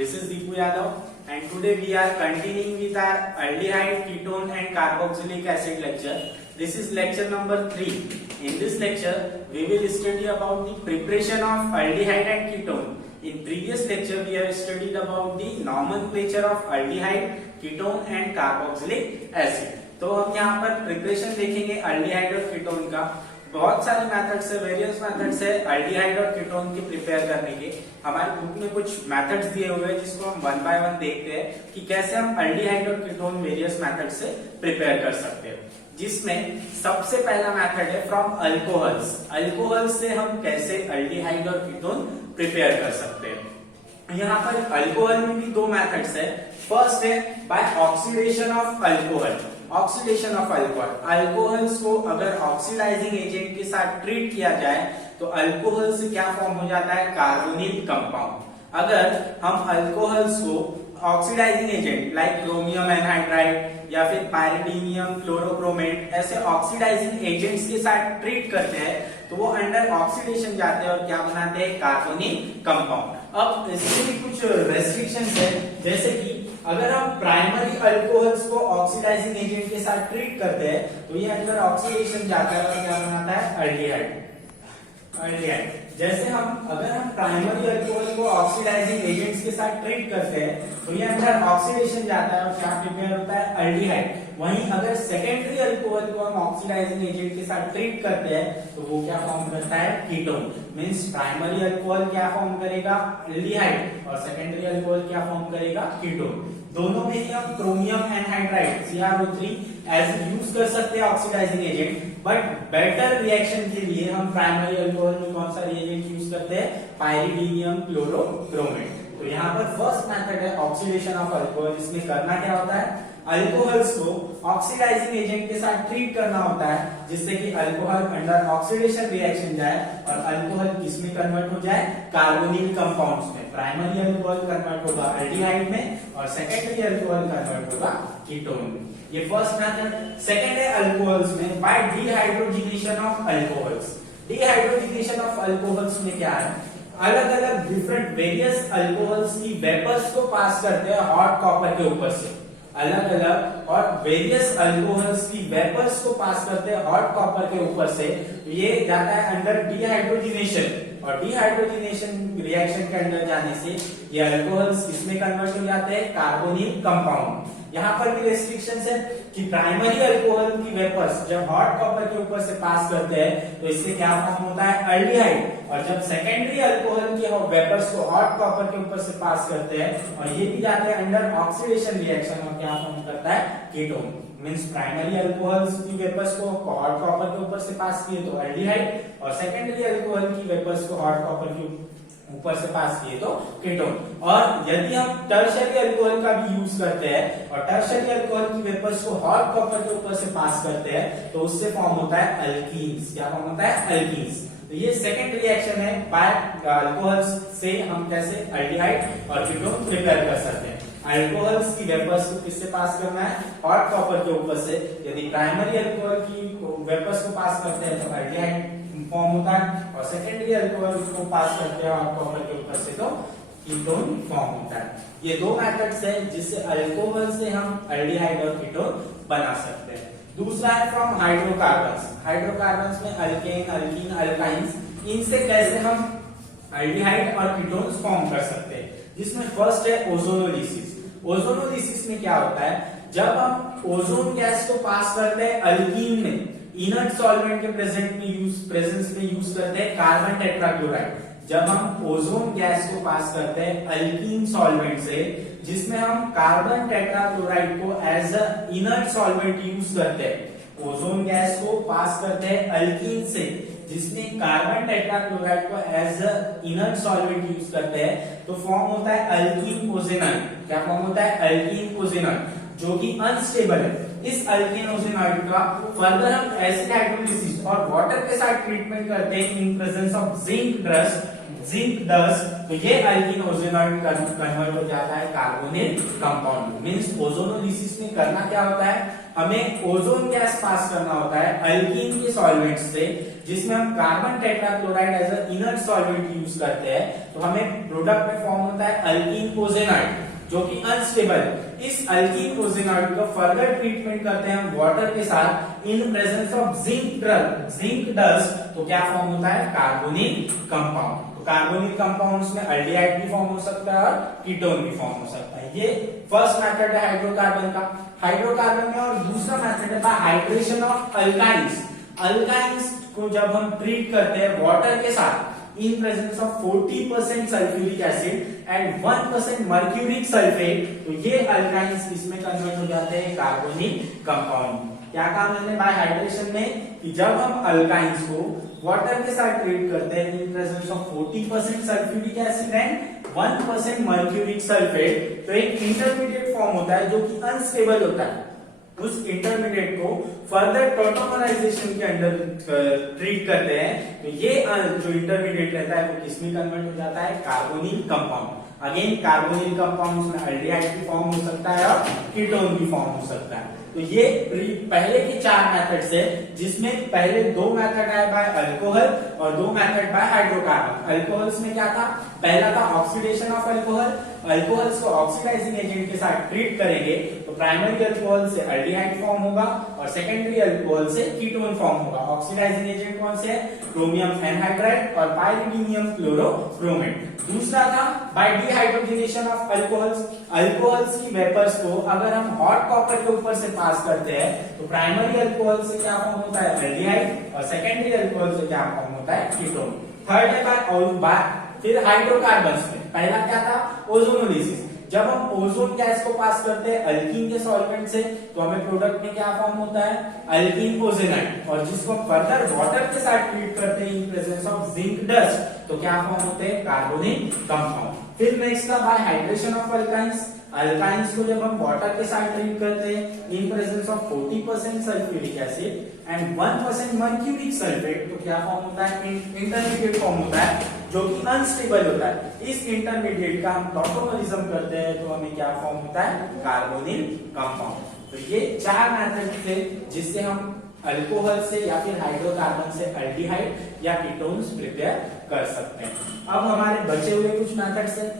This is Deepu Yadav and today we are continuing with our aldehyde, ketone and carboxylic acid lecture. This is lecture number 3. In this lecture, we will study about the preparation of aldehyde and ketone. In previous lecture, we have studied about the nomenclature of aldehyde, ketone and carboxylic acid. तो हम यहाँ पर preparation देखेंगे aldehyde और ketone का। बहुत सारे methods है, वेरियस मेथड्स है अल्डिहाइड और कीटोन के प्रिपेयर करने के। हमारे बुक में कुछ मेथड्स दिए हुए हैं जिसको हम वन बाय वन देखते हैं कि कैसे हम अल्डिहाइड और कीटोन वेरियस मेथड से प्रिपेयर कर सकते हैं। जिसमें सबसे पहला मेथड है फ्रॉम अल्कोहल्स। अल्कोहल्स से हम कैसे अल्डिहाइड और कीटोन प्रिपेयर कर सकते हैं। यहाँ पर अल्कोहल में भी दो मेथड्स है। फर्स्ट है by oxidation of alcohol. Oxidation of alcohol, alcohols को अगर ऑक्सीडाइजिंग एजेंट के साथ ट्रीट किया जाए तो अल्कोहल से क्या फॉर्म हो जाता है, कार्बोनिल कंपाउंड। अगर हम अल्कोहल्स को oxidising agent like chromium anhydride या फिर पायरिडीनियम क्लोरोक्रोमेट ऐसे ऑक्सीडाइजिंग एजेंट्स के साथ ट्रीट करते हैं तो वो अंडर ऑक्सीडेशन जाते हैं और क्या बनाते हैं, कार्बोनिल कंपाउंड। अब इसमें भी कुछ रेस्ट्रिक्शंस है, जैसे कि अगर हम प्राइमरी अल्कोहल्स को ऑक्सीडाइजिंग एजेंट के साथ ट्रीट करते हैं तो ये अंडर ऑक्सीडेशन जाता है और क्या बनाता है, अल्डिहाइड। अल्डिहाइड जैसे अगर हम प्राइमरी अल्कोहल को ऑक्सीडाइजिंग एजेंट्स के साथ ट्रीट करते हैं तो ये अंदर ऑक्सीडेशन जाता है और क्या प्रिपेयर होता है, अल्डिहाइड। वहीं अगर सेकेंडरी अल्कोहल को हम ऑक्सीडाइजिंग एजेंट के साथ ट्रीट करते हैं तो वो क्या फॉर्म करता है, कीटोन। मींस प्राइमरी अल्कोहल क्या फॉर्म करेगा, अल्डिहाइड, और सेकेंडरी अल्कोहल क्या फॉर्म करेगा, कीटोन। दोनों में ही हम chromium anhydride CrO3 as use कर सकते हैं oxidising agent, but better reaction के लिए हम प्राइमरी अल्कोहल में कौन सा रिएजेंट यूज करते हैं, पायरिडीनियम क्लोरोक्रोमेट। तो यहाँ पर फर्स्ट मेथड है ऑक्सीडेशन ऑफ अल्कोहल। इसमें करना क्या होता है, अल्कोहल्स को ऑक्सीडाइजिंग एजेंट के साथ ट्रीट करना होता है जिससे कि अल्कोहल अंडर ऑक्सीडेशन रिएक्शन जाए और अल्कोहल किसमें कन्वर्ट हो जाए, कार्बोनिल कंपाउंड्स में। प्राइमरी अल्कोहल कन्वर्ट होगा अल्डिहाइड में और सेकेंडरी अल्कोहल कन्वर्ट होगा कीटोन में। ये फर्स्ट मेथड। सेकेंड है अल्कोहल्स में by dehydrogenation of alcohols. Dehydrogenation of alcohols में क्या है, अलग अलग डिफरेंट वेरियस अल्कोहल्स की वेपर्स को पास करते हैं हॉट कॉपर के ऊपर से। अलग अलग और वेरियस अल्कोहल्स की वेपर्स को पास करते हैं हॉट कॉपर के ऊपर से। ये जाता है अंडर डिहाइड्रोजिनेशन और डिहाइड्रोजिनेशन रिएक्शन के अंदर जाने से ये अल्कोहल्स किसमें कन्वर्ट हो जाते हैं, कार्बोनिल कंपाउंड। यहाँ पर भी रेस्ट्रिक्शंस है कि प्राइमरी अल्कोहल की वेपर्स जब हॉट कॉपर के ऊपर से पास करते हैं तो इससे क्या फॉर्म होता है, अल्डिहाइड, और जब सेकेंडरी अल्कोहल की वेपर्स को हॉट कॉपर के ऊपर से पास करते हैं और ये भी जाते हैं अंडर ऑक्सीडेशन रिएक्शन और क्या फॉर्म करता है, कीटोन। मींस प्राइमरी अल्कोहल्स की वेपर्स को हॉट कॉपर के ऊपर से पास किए तो अल्डिहाइड और सेकेंडरी अल्कोहल की वेपर्स को हॉट कॉपर के ऊपर से पास किए तो कीटोन। और यदि हम टर्शियरी अल्कोहल का भी यूज करते हैं और टर्शियरी अल्कोहल की वेपर्स को हॉट कॉपर के ऊपर से पास करते हैं तो उससे फॉर्म होता है अल्कीन्स। क्या फॉर्म होता है, अल्कीन्स। तो ये सेकंड रिएक्शन है बाय अल्कोहल्स से हम कैसे अल्डिहाइड और कीटोन प्रिपेयर कर सकते हैं। अल्कोहल्स की वेपर्स को किससे पास करना है, हॉट कॉपर के ऊपर से। यदि प्राइमरी अल्कोहल की वेपर्स को पास करते हैं तो अल्डिहाइड फॉर्म होता है और सेकेंडरी अल्कोहल को पास करते हैं हॉट कॉपर के ऊपर से तो कीटोन फॉर्म होता है। ये दो मेथड्स हैं जिससे अल्कोहल से हम अल्डिहाइड और कीटोन बना सकते हैं। दूसरा है फ्रॉम हाइड्रोकार्बन्स। हाइड्रोकार्बन्स में अल्केन, अल्कीन, अल्काइंस, इनसे कैसे हम अल्डिहाइड और कीटोन्स फॉर्म कर सकते हैं। जिसमें फर्स्ट है ओजोनोलिसिस। ओजोनोलिसिस में क्या होता है, जब हम ओजोन गैस को पास करते हैं अल्कीन में, इनर्ट सॉल्वेंट के प्रेजेंस में यूज करते हैं कार्बन टेट्राक्लोराइड। जब हम ओजोन गैस को पास करते हैं अल्कीन सॉल्वेंट से, जिसमें हम कार्बन टेट्राक्लोराइड को as a inert solvent use करते हैं, ओजोन गैस को पास करते हैं अल्कीन से जिसमें कार्बन टेट्राक्लोराइड को as a inert solvent use करते हैं तो फॉर्म होता है अल्कीन ओजेनॉइड। क्या फॉर्म होता है, अल्कीन ओजेनॉइड, जो कि अनस्टेबल है। इस अल्कीन ओजेनॉइड का फर्दर हम एसिड हाइड्रोलिसिस और वाटर के साथ ट्रीटमेंट करते हैं in presence of zinc dust. Zinc dust, तो ये अल्कीन ओजोनॉइड कन्वर्ट हो जाता है कार्बोनिल कंपाउंड। मींस ओजोनोलिसिस में करना क्या होता है, हमें ओजोन गैस पास करना होता है अल्कीन के सॉल्वेंट से, जिसमें हम carbon tetrachloride as a inert solvent use करते हैं, तो हमें प्रोडक्ट में फॉर्म होता है अल्कीन ओजेनाइड जो कि अनस्टेबल। इस अल्कीन ओजेनाइड का फर्दर ट्रीटमेंट करते हैं हम वाटर के साथ in presence of zinc dust, तो क्या फॉर्म होता है कार्बोनिल कंपाउंड। तो कार्बोनिल कंपाउंड्स में अल्डिहाइड भी फॉर्म हो सकता है और कीटोन भी फॉर्म हो सकता है। ये फर्स्ट मेथड है हाइड्रोकार्बन का। हाइड्रोकार्बन में और दूसरा मेथड है bye hydration of alkynes. Alkynes को जब हम ट्रीट करते हैं वाटर के साथ in presence of 40% sulphuric acid and 1% mercuric sulphate, तो ये अल्काइंस इसमें कन्वर्ट हो जाते हैं कार्बोनिल कंपाउंड। क्या काम है बाय हाइड्रेशन में कि जब हम अल्काइंस को वाटर के साथ ट्रीट करते हैं in presence of 40% sulphuric acid and 1% mercuric sulphate, तो एक इंटरमीडिएट फॉर्म होता है जो कि अनस्टेबल होता है। उस इंटरमीडिएट को फर्दर टॉटोमराइजेशन के अंडर ट्रीट करते हैं, तो ये जो इंटरमीडिएट रहता है वो किसमें कन्वर्ट हो जाता है carbonyl compound. Again carbonyl compounds में अल्डिहाइड भी फॉर्म हो सकता है और कीटोन भी फॉर्म हो सकता है। तो ये पहले के 4 मेथड्स है, जिसमें पहले 2 मेथड है बाय अल्कोहल और 2 मेथड बाय हाइड्रोकार्बन। अल्कोहल्स में क्या था, पहला था ऑक्सीडेशन ऑफ अल्कोहल। अल्कोहल्स को ऑक्सीडाइजिंग एजेंट के साथ ट्रीट करेंगे तो प्राइमरी अल्कोहल से अल्डिहाइड फॉर्म होगा और सेकेंडरी अल्कोहल से कीटोन फॉर्म होगा। ऑक्सीडाइजिंग एजेंट कौन से है, क्रोमियम एनहाइड्राइड और पाइरिडीनियम क्लोरोक्रोमेट। दूसरा था by dehydrogenation of alcohols. Alcohols की वेपर्स को अगर हम हॉट कॉपर के ऊपर से पास करते हैं तो प्राइमरी अल्कोहल से क्या फॉर्म होता है अल्डिहाइड और सेकेंडरी अल्कोहल से क्या फॉर्म होता है कीटोन। थर्ड है फिर हाइड्रोकार्बन्स में पहला क्या था ओजोनोलिसिस। जब हम ओजोन गैस को पास करते हैं अल्कीन के सॉल्वेंट से तो हमें प्रोडक्ट में क्या फॉर्म होता है अल्कीन ओजेनाइड, और जिसको फर्दर वाटर के साथ ट्रीट करते हैं in presence of zinc dust, तो क्या फॉर्म होते हैं कार्बोनिल कंपाउंड। फिर नेक्स्ट था bye hydration of alkynes. Alkynes को जब हम वाटर के साथ ट्रीट करते हैं in presence of 40% sulphuric acid and 1% mercuric sulphate, तो क्या फॉर्म होता है इंटरमीडिएट फॉर्म होता है जो कि अनस्टेबल होता है। इस इंटरमीडिएट का हम टॉटोमरिज्म करते हैं तो हमें क्या फॉर्म होता है कार्बोनिल कंपाउंड। तो ये 4 मेथड थे जिससे हम अल्कोहल से या फिर हाइड्रोकार्बन से अल्डिहाइड या कीटोन्स प्रिपेयर कर सकते हैं। अब हमारे बचे हुए कुछ मेथड्स हैं।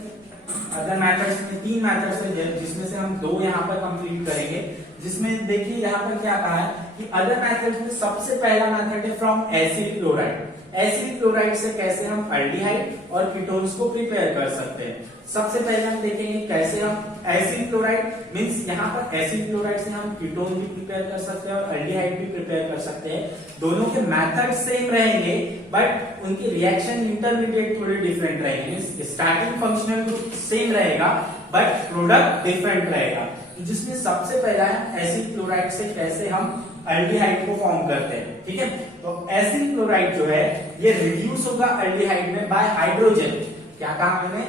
अदर मेथड्स में 3 मेथड्स हैं जिसमें से हम 2 यहाँ पर कंप्लीट करेंगे। जिसमें देखिए यहाँ पर क्या कहा है कि अदर मेथड्स में सबसे पहला मेथड है from acid chloride. Acid chloride से कैसे हम अल्डिहाइड और कीटोन्स को प्रिपेयर कर सकते हैं। सबसे पहले हम देखेंगे कैसे हम एसिड क्लोराइड मींस यहाँ पर एसिड क्लोराइड से हम कीटोन भी प्रिपेयर कर सकते हैं और अल्डिहाइड भी प्रिपेयर कर सकते हैं। दोनों के मेथड सेम रहेंगे बट उनकी रिएक्शन इंटरमीडिएट थोड़े डिफरेंट रहेंगे। स्टार्टिंग फंक्शनल सेम रहेगा बट प्रोडक्ट डिफरेंट रहेगा। जिसमें सबसे पहला है एसिड क्लोराइड से कैसे हम अल्डिहाइड को फॉर्म करते हैं। ठीक है, तो एसिड क्लोराइड जो है ये रिड्यूस होगा अल्डिहाइड में बाय हाइड्रोजन। क्या काम है,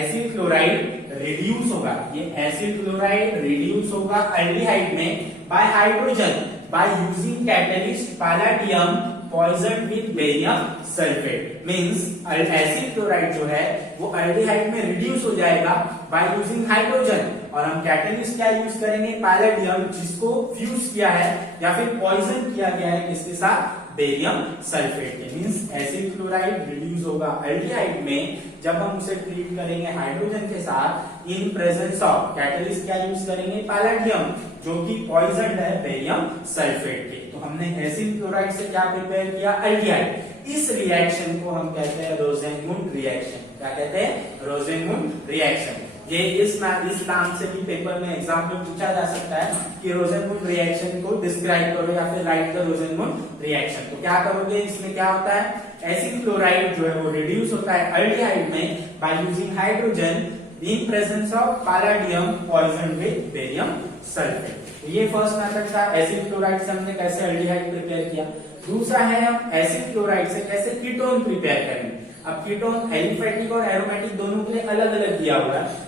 एसिड क्लोराइड रिड्यूस होगा, ये एसिड क्लोराइड रिड्यूस होगा अल्डिहाइड में by hydrogen by using catalyst palladium poison with barium sulphate. Means acid chloride जो है वो अल्डिहाइड में रिड्यूस हो जाएगा बाय यूजिंग हाइड्रोजन, और हम कैटलिस्ट क्या यूज करेंगे पैलेडियम, जिसको फ्यूज किया है या फिर पॉइजन किया गया है किसके साथ बेरियम सल्फेट के। मींस एसिड क्लोराइड रिड्यूस होगा अल्डिहाइड में जब हम उसे ट्रीट करेंगे हाइड्रोजन के साथ इन प्रेजेंस ऑफ कैटलिस्ट क्या यूज करेंगे पैलेडियम जो कि पॉइजन है बेरियम सल्फेट के। तो हमने एसिड क्लोराइड से क्या प्रिपेयर किया अल्डिहाइड। इस रिएक्शन को हम कहते हैं रोसेनमुंड रिएक्शन। क्या कहते हैं रोसेनमुंड रिएक्शन। ये इस नाम से भी पेपर में एग्जाम में पूछा जा सकता है कि रोसेनमुंड रिएक्शन को डिस्क्राइब करो या फिर राइट द रोसेनमुंड रिएक्शन। तो क्या करोगे, इसमें क्या होता है एसिड क्लोराइड जो है वो रिड्यूस होता है अल्डिहाइड में by using hydrogen in presence of palladium poison with barium sulphate. ये फर्स्ट मेथड था, एसिड क्लोराइड से हमने कैसे अल्डिहाइड प्रिपेयर किया। दूसरा है हम एसिड क्लोराइड से कैसे कीटोन प्रिपेयर करेंगे। अब कीटोन एलिफेटिक और एरोमेटिक दोनों के लिए अलग अलग दिया हुआ है।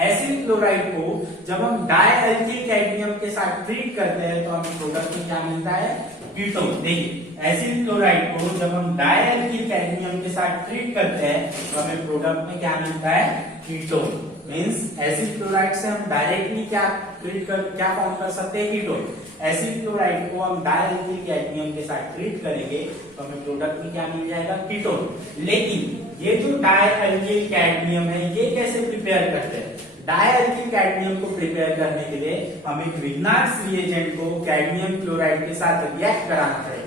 एसिड क्लोराइड को जब हम डायल्किल कैडमियम के साथ ट्रीट करते हैं तो हमें प्रोडक्ट में क्या मिलता है, कीटोन। देखिए एसिड क्लोराइड को जब हम डायल्किल कैडमियम के साथ ट्रीट करते हैं तो हमें प्रोडक्ट में क्या मिलता है, कीटोन। मींस एसिड क्लोराइड से हम डायरेक्टली क्या फॉर्म कर सकते हैं, कीटोन। एसिड क्लोराइड को हम डायल्किल कैडमियम के साथ ट्रीट करेंगे तो हमें प्रोडक्ट में क्या मिल जाएगा, कीटोन। लेकिन ये जो डायल्किल कैडमियम है ये कैसे प्रिपेयर करते हैं, डायल्किल कैडमियम को प्रिपेयर करने के लिए हमें ग्रिग्नार्ड्स रिएजेंट को कैडमियम क्लोराइड के साथ रिएक्ट कराना पड़ेगा।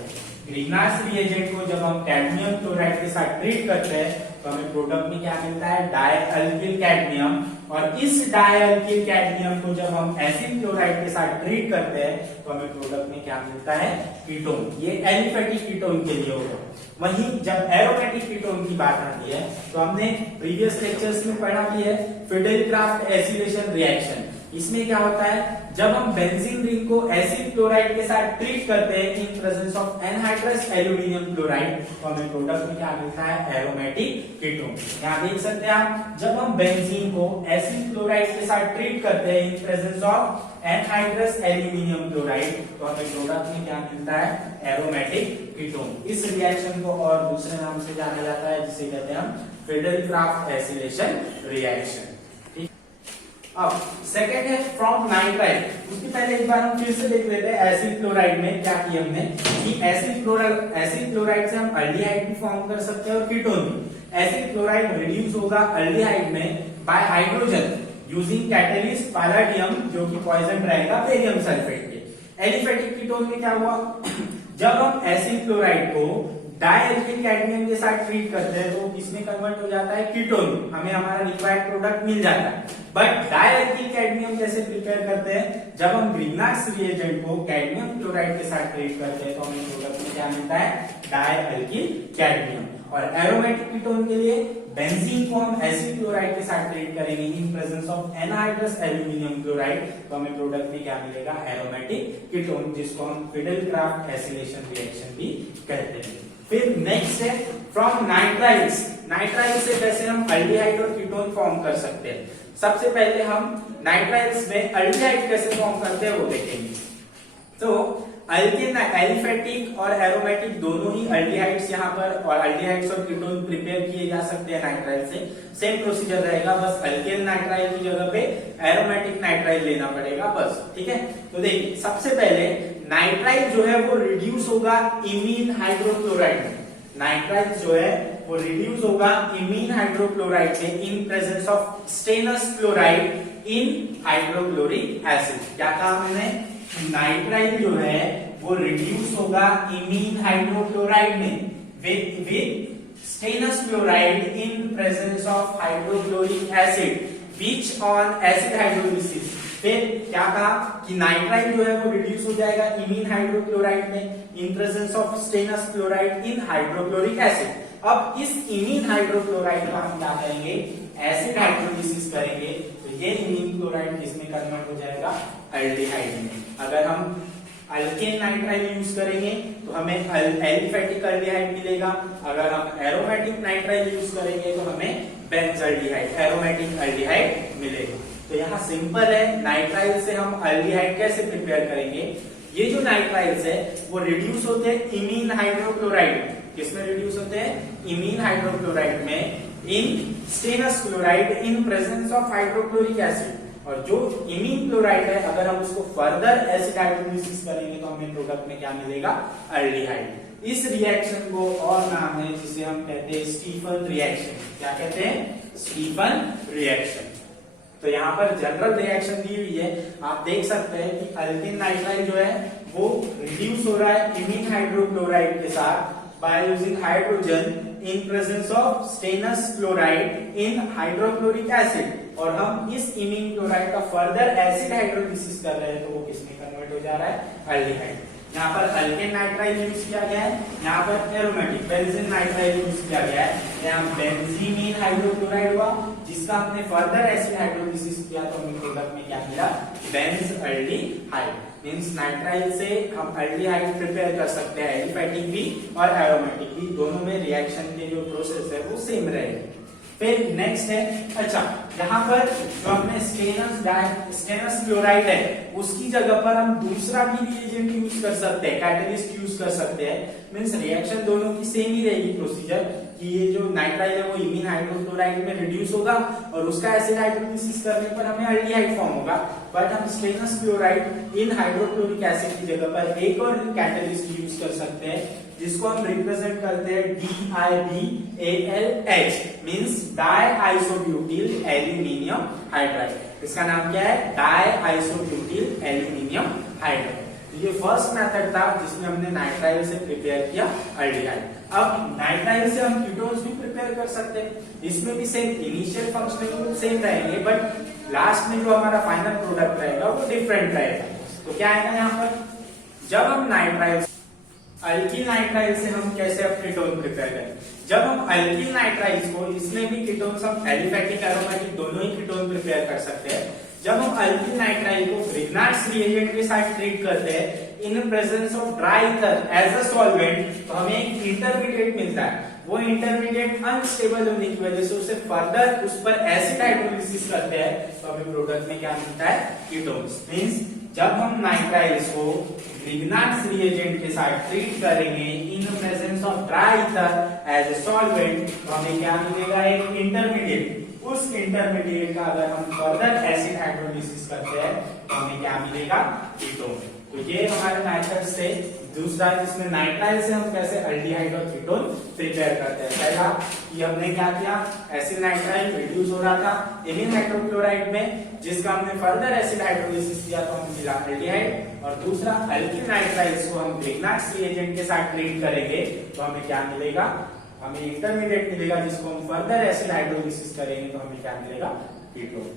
ग्रिग्नार्ड्स रिएजेंट को जब हम कैडमियम क्लोराइड के साथ ट्रीट करते हैं तो हमें प्रोडक्ट में क्या मिलता है, डायल्किल कैडमियम। और इस डायल्किल कैडमियम को जब हम एसिड क्लोराइड के साथ ट्रीट करते हैं तो हमें प्रोडक्ट में क्या मिलता है, कीटोन। ये एलिफेटिक कीटोन के लिए होगा। वहीं जब एरोमेटिक कीटोन की बात आती है तो हमने प्रीवियस लेक्चर्स में पढ़ा भी है फिडेल-क्राफ्ट एसिलेशन रिएक्शन। इसमें क्या होता है, जब हम बेंजीन रिंग को एसिड क्लोराइड के साथ ट्रीट करते हैं in presence of anhydrous aluminium chloride तो हमें प्रोडक्ट में क्या मिलता है, एरोमेटिक कीटोन। यहाँ देख सकते हैं आप, जब हम बेंजीन को एसिड क्लोराइड के साथ ट्रीट करते हैं in presence of anhydrous aluminium chloride तो हमें प्रोडक्ट में क्या मिलता है, एरोमेटिक कीटोन। इस रिएक्शन को और दूसरे नाम से जाना जाता है जिसे कहते हैं हम फिडेल-क्राफ्ट एसिलेशन रिएक्शन। अब सेकेंड है फ्रॉम नाइट्राइल। उसके पहले एक बार हम फिर से देख लेते हैं एसिड क्लोराइड में क्या किया हमने, कि एसिड क्लोराइड से हम अल्डिहाइड भी फॉर्म कर सकते हैं और कीटोन भी। एसिड क्लोराइड रिड्यूस होगा अल्डिहाइड में by hydrogen using catalyst palladium, जो कि पॉइजन रहेगा बेरियम सल्फेट के। एलिफेटिक कीटोन में क्या हुआ, जब हम एसिड क्लोराइड को डायल्किल कैडमियम के साथ ट्रीट करते हैं तो किसमें कन्वर्ट हो जाता है, कीटोन। हमें हमारा रिक्वायर्ड प्रोडक्ट मिल जाता है। बट डायल्किल कैडमियम कैसे प्रिपेयर करते हैं, जब हम ग्रिग्नार्ड्स रिएजेंट को कैडमियम क्लोराइड के साथ ट्रीट करते हैं तो हमें प्रोडक्ट में क्या मिलता है, डायल्किल कैडमियम। और एरोमेटिक कीटोन के लिए बेंजीन को हम एसिड क्लोराइड के साथ ट्रीट करेंगे in presence of anhydrous aluminium chloride तो हमें प्रोडक्ट में क्या मिलेगा, एरोमेटिक कीटोन, जिसको हम फिडेल-क्राफ्ट एसिलेशन रिएक्शन भी कहते हैं। फिर नेक्स्ट है फ्रॉम नाइट्राइल्स। नाइट्राइल से कैसे हम अल्डिहाइड और कीटोन फॉर्म कर सकते हैं। सबसे पहले हम नाइट्राइल्स में अल्डिहाइड कैसे फॉर्म करते हैं वो देखेंगे। तो अल्केन, एलिफेटिक और एरोमेटिक दोनों ही अल्डिहाइड्स यहाँ पर, और अल्डिहाइड्स और कीटोन प्रिपेयर किए जा सकते हैं नाइट्राइल से। सेम प्रोसीजर रहेगा, बस अल्केन नाइट्राइल की जगह पे एरोमेटिक नाइट्राइल लेना पड़ेगा बस, ठीक है। तो देखिए सबसे पहले नाइट्राइल जो है वो रिड्यूस होगा इमीन हाइड्रोक्लोराइड में। नाइट्राइल जो है वो रिड्यूस होगा इमीन हाइड्रोक्लोराइड में इन presence of stannous chloride in hydrochloric acid. क्या कहा मैंने, नाइट्राइल जो है वो रिड्यूस होगा इमीन हाइड्रोक्लोराइड में with stannous chloride in presence of hydrochloric acid which on acid hydrolysis. फिर क्या कहा कि नाइट्राइल जो है वो रिड्यूस हो जाएगा इमीन हाइड्रोक्लोराइड में इन presence of stannous chloride in hydrochloric acid. अब इस इमीन हाइड्रोक्लोराइड का हम क्या करेंगे, एसिड हाइड्रोलिसिस करेंगे तो ये इमीन क्लोराइड किसमें कन्वर्ट हो जाएगा, अल्डिहाइड में। अगर हम अल्केन नाइट्राइल यूज करेंगे तो हमें एलिफेटिक अल्डिहाइड मिलेगा। अगर हम एरोमेटिक नाइट्राइल यूज करेंगे तो हमें बेंजल्डिहाइड, एरोमेटिक अल्डिहाइड मिलेगा। तो यहाँ सिंपल है, नाइट्राइल से हम अल्डिहाइड कैसे प्रिपेयर करेंगे। ये जो नाइट्राइल्स है वो रिड्यूस होते हैं इमीन हाइड्रोक्लोराइड। किसमें रिड्यूस होते हैं, इमीन हाइड्रोक्लोराइड में in stannous chloride in presence of hydrochloric acid. और जो इमीन क्लोराइड है अगर हम उसको फर्दर एसिड हाइड्रोलिसिस करेंगे तो हमें प्रोडक्ट में क्या मिलेगा, अल्डिहाइड। इस रिएक्शन को और नाम है जिसे हम कहते हैं स्टीफन रिएक्शन। क्या कहते हैं, स्टीफन रिएक्शन। तो यहाँ पर जनरल रिएक्शन दी हुई है, आप देख सकते हैं कि अल्केन नाइट्राइल जो है वो रिड्यूस हो रहा है इमीन हाइड्रोक्लोराइड के साथ bye using hydrogen in presence of stannous chloride in hydrochloric acid. और हम इस इमीन क्लोराइड का फर्दर एसिड हाइड्रोलिसिस कर रहे हैं तो वो किसमें कन्वर्ट हो जा रहा है, अल्डिहाइड। यहाँ पर अल्केन नाइट्राइल यूज किया गया है, यहाँ पर एरोमेटिक बेंजीन नाइट्राइल यूज किया गया है। यहाँ बेंजीमीन हाइड्रोक्लोराइड हुआ जिसका हमने फर्दर एसिड हाइड्रोलिसिस किया तो हमें प्रोडक्ट में क्या मिला, बेंजल्डिहाइड। मींस नाइट्राइल से हम अल्डिहाइड प्रिपेयर कर सकते हैं, एलिफेटिक भी और एरोमेटिक भी, दोनों में रिएक्शन के जो प्रोसेस है वो सेम रहेगी। फिर नेक्स्ट है, अच्छा यहाँ पर जो अपने स्टेनस क्लोराइड है उसकी जगह पर हम दूसरा भी रिएजेंट यूज कर सकते हैं, कैटलिस्ट यूज कर सकते हैं। मींस रिएक्शन दोनों की सेम ही रहेगी प्रोसीजर कि ये जो नाइट्राइल है वो इमीन हाइड्रोक्लोराइड में रिड्यूस होगा और उसका एसिड हाइड्रोलिसिस करने पर हमें अल्डिहाइड फॉर्म होगा। बट हम स्टेनस क्लोराइड इन हाइड्रोक्लोरिक एसिड की जगह पर एक और कैटलिस्ट यूज कर सकते हैं जिसको हम रिप्रेजेंट करते हैं DIBALH, means di isobutyl aluminium hydride. इसका नाम क्या है? Di isobutyl aluminium hydride. ये फर्स्ट मेथड था जिसमें हमने नाइट्राइल से प्रिपेयर किया अल्डिहाइड। अब नाइट्राइल से हम कीटोन्स भी प्रिपेयर कर सकते हैं, इसमें भी same initial functional group same रहेंगे बट लास्ट में जो हमारा फाइनल प्रोडक्ट रहेगा वो डिफरेंट रहेगा। तो क्या आएगा यहाँ पर, जब हम नाइट्राइल अल्किल नाइट्राइल से हम कैसे अब कीटोन प्रिपेयर करें? जब हम अल्किल नाइट्राइल्स को, इसमें भी कीटोन्स हम एलिफैटिक एरोमेटिक दोनों ही कीटोन प्रिपेयर कर सकते हैं। जब हम अल्किल नाइट्राइल को ग्रिग्नार्ड्स रिएजेंट के साथ ट्रीट करते हैं in presence of dry ether as a solvent, तो हमें एक इंटरमीडिएट मिलता है। वो इंटरमीडिएट अनस्टेबल होने की वजह से उसे फर्दर उस पर एसिड हाइड्रोलिसिस करते हैं तो हमें प्रोडक्ट में क्या मिलता है? कीटोन्स। मींस जब हम नाइट्राइल्स को ग्रिग्नार्ड्स रिएजेंट के साथ ट्रीट करेंगे in presence of dry ether as a solvent तो हमें क्या मिलेगा? एक इंटरमीडिएट। उस इंटरमीडिएट का अगर हम फर्दर एसिड हाइड्रोलिसिस करते हैं तो हमें क्या मिलेगा? कीटोन। तो ये हमारे मेथड से दूसरा जिसमें नाइट्राइल से हम कैसे अल्डिहाइड और कीटोन प्रिपेयर करते हैं। पहला कि हमने क्या किया, एसिड नाइट्राइल रिड्यूस हो रहा था इमीन हाइड्रोक्लोराइड में, जिसका हमने फर्दर एसिड हाइड्रोलिसिस किया तो हमें मिला अल्डिहाइड। और दूसरा अल्किल नाइट्राइल्स को हम ग्रिग्नार्ड्स रिएजेंट के साथ ट्रीट करेंगे तो हमें क्या मिलेगा? हमें इंटरमीडिएट मिलेगा जिसको हम फर्दर एसिड हाइड्रोलिसिस करेंगे तो हमें क्या मिलेगा? कीटोन।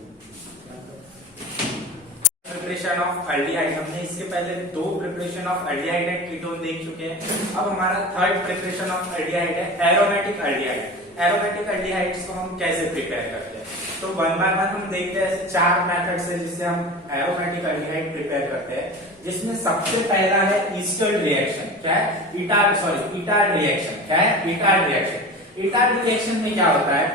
प्रिपरेशन ऑफ अल्डिहाइड, हमने इससे पहले दो preparation of aldehyde and ketone देख चुके हैं। अब हमारा थर्ड प्रिपरेशन ऑफ अल्डिहाइड है एरोमेटिक अल्डिहाइड। एरोमेटिक अल्डिहाइड्स को हम कैसे प्रिपेयर करते हैं? तो वन बाय वन हम देखते हैं ऐसे चार मेथड्स है जिससे हम एरोमेटिक अल्डिहाइड प्रिपेयर करते हैं, जिसमें सबसे पहला है ईस्टर्न रिएक्शन। क्या है? Etard reaction. क्या है? Etard reaction. इटार्ड रिएक्शन में क्या होता है?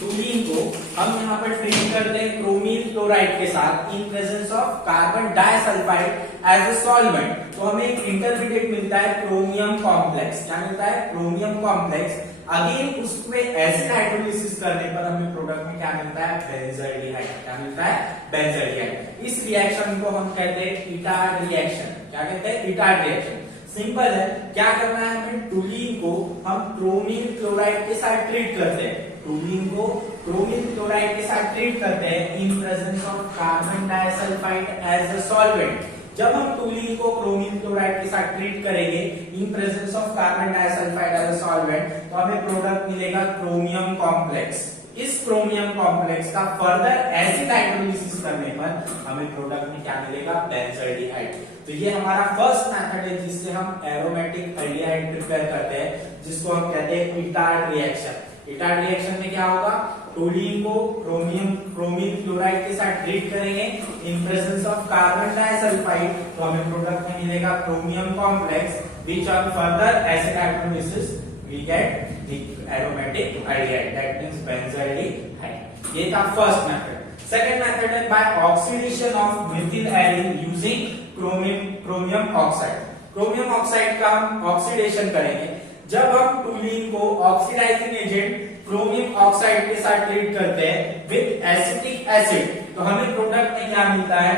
टूलीन को हम यहाँ पर ट्रीट करते हैं क्रोमीन क्लोराइड के साथ in presence of carbon disulphide as a solvent, तो हमें एक इंटरमीडिएट मिलता है क्रोमियम कॉम्प्लेक्स। क्या मिलता है? Chromium complex. अगेन उसमें एसिड हाइड्रोलिसिस करने पर हमें प्रोडक्ट में क्या मिलता है? बेंजाल्डिहाइड। क्या मिलता है? बेंजाल्डिहाइड। इस रिएक्शन को हम कहते हैं इटार्ड रिएक्शन। क्या कहते हैं? Etard reaction. सिंपल है, क्या करना है हमें? टूलीन को हम क्रोमीन क्लोराइड के साथ ट्रीट करते हैं। टूलीन को क्रोमीन क्लोराइड के साथ ट्रीट करते हैं in presence of carbon disulphide as a solvent. जब हम टूलीन को क्रोमीन क्लोराइड के साथ ट्रीट करेंगे in presence of carbon disulphide as a solvent तो हमें प्रोडक्ट मिलेगा क्रोमियम कॉम्प्लेक्स। इस क्रोमियम कॉम्प्लेक्स का फर्दर एसिड हाइड्रोलिसिस करने पर हमें प्रोडक्ट में क्या मिलेगा? बेंजाल्डिहाइड। तो ये हमारा फर्स्ट मेथड है जिससे हम एरोमेटिक अल्डिहाइड प्रिपेयर करते हैं, जिसको हम कहते हैं इटार्ड रिएक्शन। इटार्ड रिएक्शन में क्या होगा? टोलीन को क्रोमीन क्लोराइड के साथ ट्रीट करेंगे in presence of carbon disulphide तो हमें प्रोडक्ट में मिलेगा chromium complex which on further acid hydrolysis we get the aromatic aldehyde, that means benzaldehyde. ये था फर्स्ट मेथड। सेकंड मेथड है by oxidation of methyl arene using chromium oxide. Chromium oxide का हम oxidation करेंगे। जब हम टूलीन को ऑक्सीडाइजिंग एजेंट क्रोमियम ऑक्साइड के साथ ट्रीट करते हैं विद एसिटिक एसिड तो हमें प्रोडक्ट में क्या मिलता है?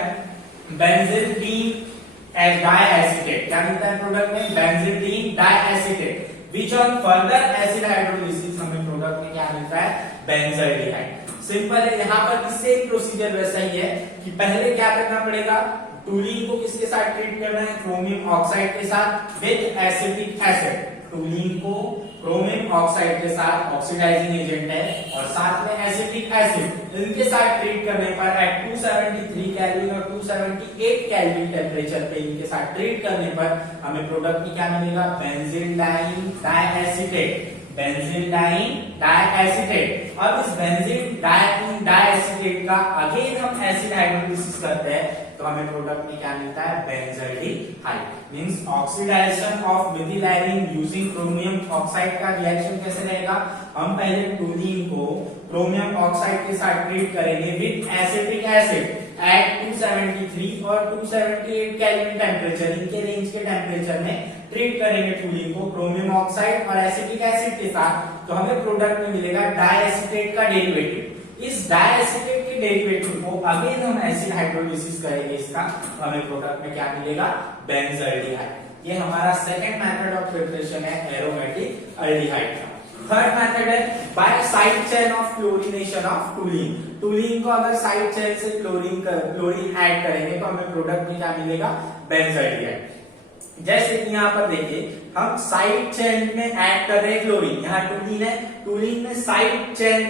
Benzene diacetate. क्या मिलता है प्रोडक्ट में? Benzene diacetate which on further acid hydrolysis हमें प्रोडक्ट में क्या मिलता है? बेंजाल्डिहाइड। सिंपल है, यहाँ पर भी सेम प्रोसीजर वैसा ही है कि पहले क्या करना पड़ेगा? टूलीन को किसके साथ ट्रीट करना है? क्रोमियम ऑक्साइड के साथ विद एसिटिक एसिड। टूलीन को क्रोमियम ऑक्साइड के साथ ऑक्सीडाइजिंग एजेंट है और साथ में एसिटिक एसिड, इनके साथ ट्रीट करने पर एट 273 केल्विन और 278 केल्विन टेम्परेचर पे इनके साथ ट्रीट करने पर हमें प्रोडक्ट में क्या मिलेगा? बेंजीन डाइएसिटेट। बेंजीन डाइएसिटेट। अब इस बेंजीन डाइएसिटेट का अगेन हम एसिड हाइड्रोलिसिस करते हैं तो हमें प्रोडक्ट में क्या मिलता है? Benzaldehyde. Means oxidisation of methyl arene using chromium oxide का रिएक्शन कैसे रहेगा? हम पहले टूलिन को क्रोमियम ऑक्साइड के साथ ट्रीट करेंगे विद एसिटिक एसिड एट 273 और 278 केल्विन टेम्परेचर, इनके रेंज के टेम्परेचर में ट्रीट करेंगे टूलिन को क्रोमियम ऑक्साइड और एसिटिक एसिड के साथ, तो हमें प्रोडक्ट में मिलेगा डाइएसिटेट का डेरिवेटिव। इस डाइएसिटेट के डेरिवेटिव को अगेन हम एसिड हाइड्रोलिसिस करेंगे इसका, तो हमें प्रोडक्ट में क्या मिलेगा, बेंजल्डिहाइड। ये हमारा सेकंड मेथड ऑफ प्रिपरेशन है एरोमेटिक अल्डिहाइड का। थर्ड मेथड है by side chain of chlorination of toluene. Toluene को अगर साइड चेन से क्लोरीन ऐड करेंगे तो हमें प्रोडक्ट में क्या मिलेगा, बेंजल्डिहाइड। जैसे कि यहाँ पर देखिए हम साइड चेन में ऐड कर रहे हैं क्लोरीन, यहाँ टूलिन है, टूलिन में साइड चेन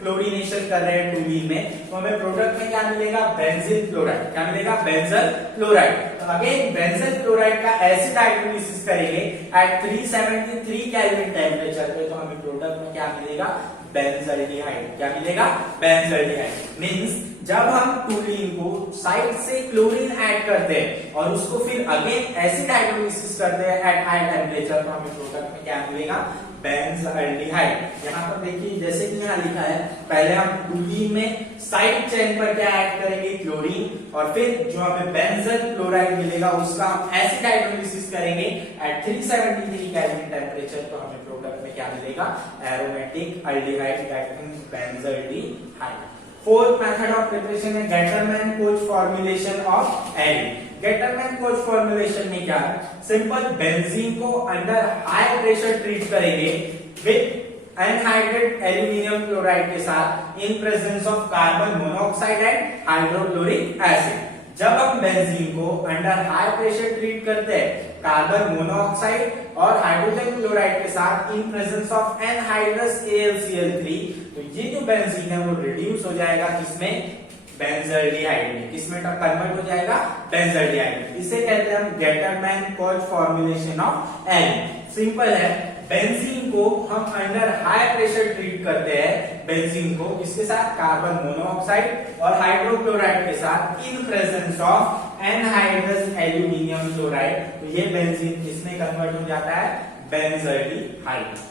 क्लोरीनेशन कर रहे हैं टूलिन में, तो हमें प्रोडक्ट में क्या मिलेगा, बेंजील क्लोराइड। क्या मिलेगा, बेंजल क्लोराइड। तो अगेन बेंजल क्लोराइड का एसिड हाइड्रोलिसिस करेंगे एट 373 केल्विन टेम्परेचर पे, तो हमें प्रोडक्ट में क्या मिलेगा, बेंजल्डिहाइड। क्या मिलेगा, बेंजल्डिहाइड। मींस जब हम टूलिन को साइड से क्लोरीन ऐड करते हैं और उसको फिर अगेन एसिड हाइड्रोलिसिस करते हैं एट हाई टेम्परेचर, तो हमें प्रोडक्ट में क्या मिलेगा, बेंजल्डिहाइड। यहाँ पर देखिए जैसे कि यहाँ लिखा है, पहले हम टूलिन में साइड चेन पर क्या ऐड करेंगे, क्लोरीन, और फिर जो हमें बेंजल क्लोराइड मिलेगा उसका हम एसिड हाइड्रोलिसिस करेंगे एट 373 केल्विन टेम्परेचर, तो हमें प्रोडक्ट में क्या मिलेगा, aromatic aldehyde, that means benzaldehyde. Fourth method of preparation है Gattermann Koch formulation of arene. Gattermann Koch formulation में क्या है, सिंपल बेंजीन को अंडर हाई प्रेशर ट्रीट करेंगे विद अनहाइड्रेटेड एल्यूमिनियम क्लोराइड के साथ in presence of carbon monoxide and hydrochloric acid. जब हम बेंजीन को अंडर हाई प्रेशर ट्रीट करते हैं कार्बन मोनोऑक्साइड और हाइड्रोजन क्लोराइड के साथ in presence of anhydrous AlCl3, तो ये जो बेंजीन है वो रिड्यूस हो जाएगा किसमें, बेंजल्डिहाइड में। किसमें कन्वर्ट हो जाएगा, बेंजल्डिहाइड में। इसे कहते हैं हम Gattermann Koch formulation of arene. Simple है, बेंजीन को हम अंडर हाई प्रेशर ट्रीट करते हैं, बेंजीन को इसके साथ कार्बन मोनोऑक्साइड और हाइड्रोक्लोराइड के साथ in presence of anhydrous aluminium chloride, तो ये बेंजीन किसमें कन्वर्ट हो जाता है, बेंजल्डिहाइड।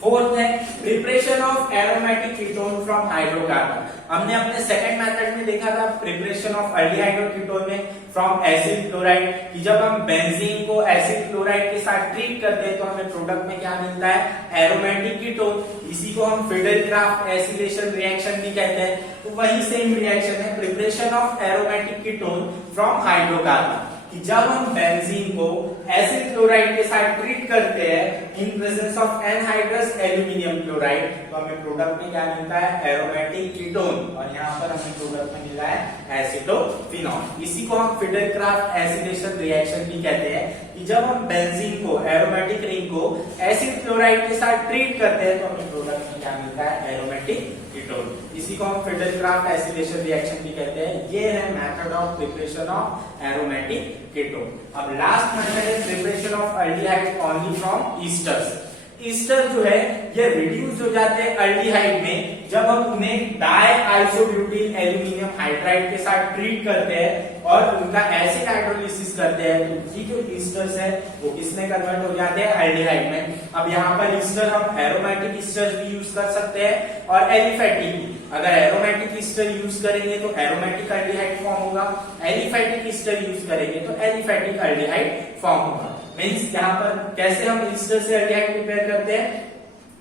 फोर्थ है preparation of aromatic ketone from hydrocarbon. हमने अपने सेकंड मेथड में देखा था प्रिपरेशन ऑफ अल्डिहाइड और कीटोन में फ्रॉम एसिड क्लोराइड, कि जब हम बेंजीन को एसिड क्लोराइड के साथ ट्रीट करते हैं तो हमें प्रोडक्ट में क्या मिलता है, एरोमेटिक कीटोन। इसी को हम फिडेलक्राफ्ट एसिलेशन रिएक्शन भी कहते हैं। तो वही सेम रिएक्शन है preparation of aromatic ketone from hydrocarbon, कि जब हम बेंजीन को एसिड क्लोराइड के साथ ट्रीट करते हैं in presence of anhydrous aluminium chloride, तो हमें प्रोडक्ट में क्या मिलता है, एरोमेटिक कीटोन, और यहाँ पर हमें प्रोडक्ट में मिला है एसिटोफिनॉल। इसी को हम फिडेलक्राफ्ट एसिलेशन रिएक्शन भी कहते हैं, कि जब हम बेंजीन को एरोमेटिक रिंग को एसिड क्लोराइड के साथ ट्रीट करते हैं तो हमें प्रोडक्ट में क्या मिलता है, एरोमेटिक कीटोन। इसी को हम फिडेलक्राफ्ट एसिलेशन रिएक्शन भी कहते हैं। ये है method of preparation of aromatic ketone. अब लास्ट मेथड है preparation of aldehyde only from esters. Easter जो है ये रिड्यूस हो जाते हैं अल्डिहाइड में जब हम उन्हें डाई आइसोब्यूटिल एल्यूमिनियम हाइड्राइड के साथ ट्रीट करते हैं और उनका एसिड हाइड्रोलिसिस करते हैं, तो ये जो ईस्टर्स है वो किसमें कन्वर्ट हो जाते हैं, अल्डिहाइड में। अब यहाँ पर ईस्टर हम एरोमेटिक ईस्टर्स भी यूज कर सकते हैं और एलिफेटिक भी। अगर एरोमेटिक ईस्टर यूज करेंगे तो एरोमेटिक अल्डिहाइड फॉर्म होगा, एलिफेटिक ईस्टर यूज करेंगे तो एलिफेटिक अल्डिहाइड फॉर्म होगा। मींस यहाँ पर कैसे हम ईस्टर से अल्डिहाइड प्रिपेयर करते हैं,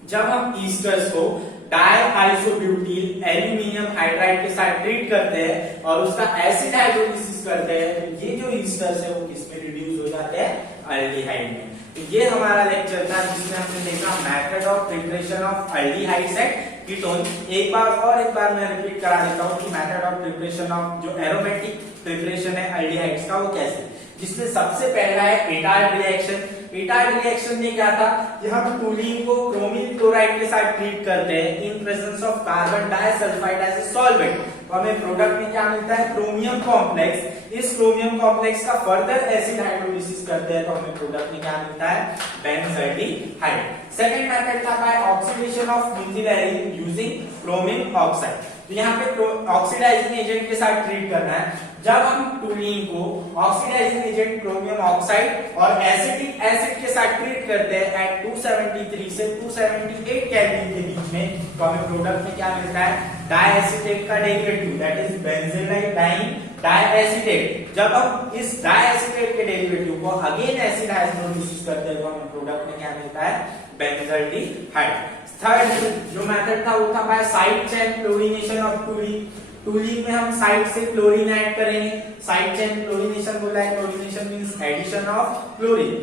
जब हम ईस्टर्स को डाई आइसोब्यूटिल एल्यूमिनियम हाइड्राइड के साथ ट्रीट करते हैं और उसका एसिड हाइड्रोलिसिस करते हैं, तो ये जो ईस्टर्स है वो किसमें रिड्यूस हो जाते हैं, अल्डिहाइड में। तो ये हमारा लेक्चर था जिसमें हमने देखा method of preparation of aldehydes and ketone. एक बार मैं रिपीट करा देता हूँ कि मेथड ऑफ प्रिपरेशन ऑफ जो एरोमेटिक प्रिपरेशन है अल्डिहाइड्स का वो कैसे, जिसमें सबसे पहला है एटार्ड रिएक्शन। एटार्ड रिएक्शन में क्या था कि हम टूलिन को क्रोमियम क्लोराइड के साथ ट्रीट करते हैं in presence of carbon disulphide as a solvent, तो हमें प्रोडक्ट में क्या मिलता है, क्रोमियम कॉम्प्लेक्स। इस क्रोमियम कॉम्प्लेक्स का फर्दर एसिड हाइड्रोलिसिस करते हैं तो हमें प्रोडक्ट में क्या मिलता है, बेंजल्डिहाइड। सेकंड मेथड था by oxidation of methyl arene using chromium oxide. तो यहाँ पे ऑक्सीडाइजिंग एजेंट के साथ ट्रीट करना है। जब हम टूलीन को ऑक्सीडाइजिंग एजेंट क्रोमियम ऑक्साइड और एसिटिक एसिड के साथ ट्रीट करते हैं एट 273 से 278 केल्विन के बीच में, तो हमें प्रोडक्ट में क्या मिलता है, डाइएसिटेट का डेरिवेटिव, दैट इज बेंजीन डाइएसिटेट। जब हम इस डाइएसिटेट के डेरिवेटिव को अगेन एसिड हाइड्रोलिसिस करते हैं तो हमें प्रोडक्ट में क्या मिलता है, बेंजल्डिहाइड। थर्ड जो मेथड था वो था by side chain chlorination of toluene. Toluene में हम साइड से क्लोरीन ऐड करेंगे, साइड चेन क्लोरीनेशन बोला है, chlorination means addition of chlorine.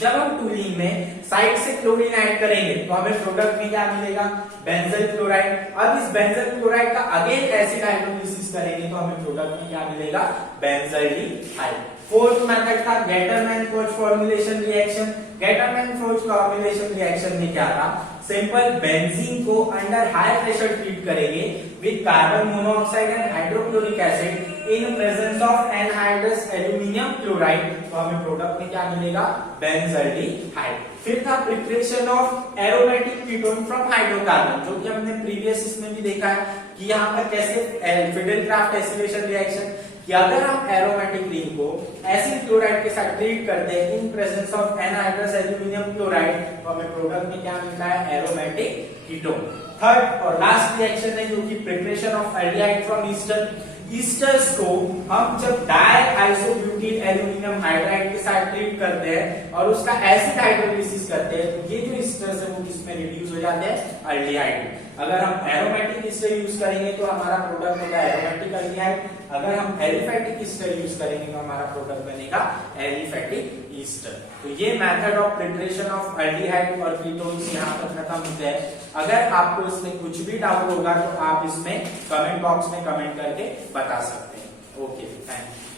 जब हम टूलीन में साइड से क्लोरीन ऐड करेंगे तो हमें प्रोडक्ट में क्या मिलेगा, बेंजल क्लोराइड। अब इस बेंजल क्लोराइड का अगेन एसिड हाइड्रोलिसिस करेंगे तो हमें प्रोडक्ट में क्या मिलेगा, बेंजल्डिहाइड। फोर्थ मेथड था Gattermann-forge formulation reaction. Gattermann-forge formulation reaction में क्या था, सिंपल बेंजीन को अंडर हाई प्रेशर ट्रीट करेंगे with carbon monoxide and hydrochloric acid in presence of anhydrous aluminium chloride, तो हमें प्रोडक्ट में क्या मिलेगा, बेंजल्डिहाइड। फिर था preparation of aromatic ketone from hydrocarbon, जो कि हमने प्रीवियस इसमें भी देखा है कि यहाँ पर कैसे फिडेल-क्राफ्ट एसिलेशन रिएक्शन, कि अगर हम एरोमेटिक रिंग को एसिड क्लोराइड के साथ ट्रीट करते हैं in presence of anhydrous aluminium chloride, तो हमें प्रोडक्ट में क्या मिलता है, एरोमेटिक कीटोन। थर्ड और लास्ट रिएक्शन है जो कि preparation of aldehyde from Easter. Esters को हम जब डाई आइसोब्यूटील एल्यूमिनियम हाइड्राइड के साथ ट्रीट करते हैं और उसका एसिड हाइड्रोलिसिस करते हैं तो ये जो ईस्टर्स है वो किसमें रिड्यूस हो जाते हैं, एल्डिहाइड। अगर हम एरोमेटिक ईस्टर यूज करेंगे तो हमारा प्रोडक्ट होगा एरोमेटिक एल्डिहाइड, अगर हम एलिफैटिक ईस्टर यूज करेंगे तो हमारा प्रोडक्ट बनेगा एलिफैटिक ईस्टर। तो ये method of preparation of aldehyde और कीटोन्स यहाँ पर खत्म होते हैं। अगर आपको इसमें कुछ भी डाउट होगा तो आप इसमें कमेंट बॉक्स में कमेंट करके बता सकते हैं। Okay, thank you.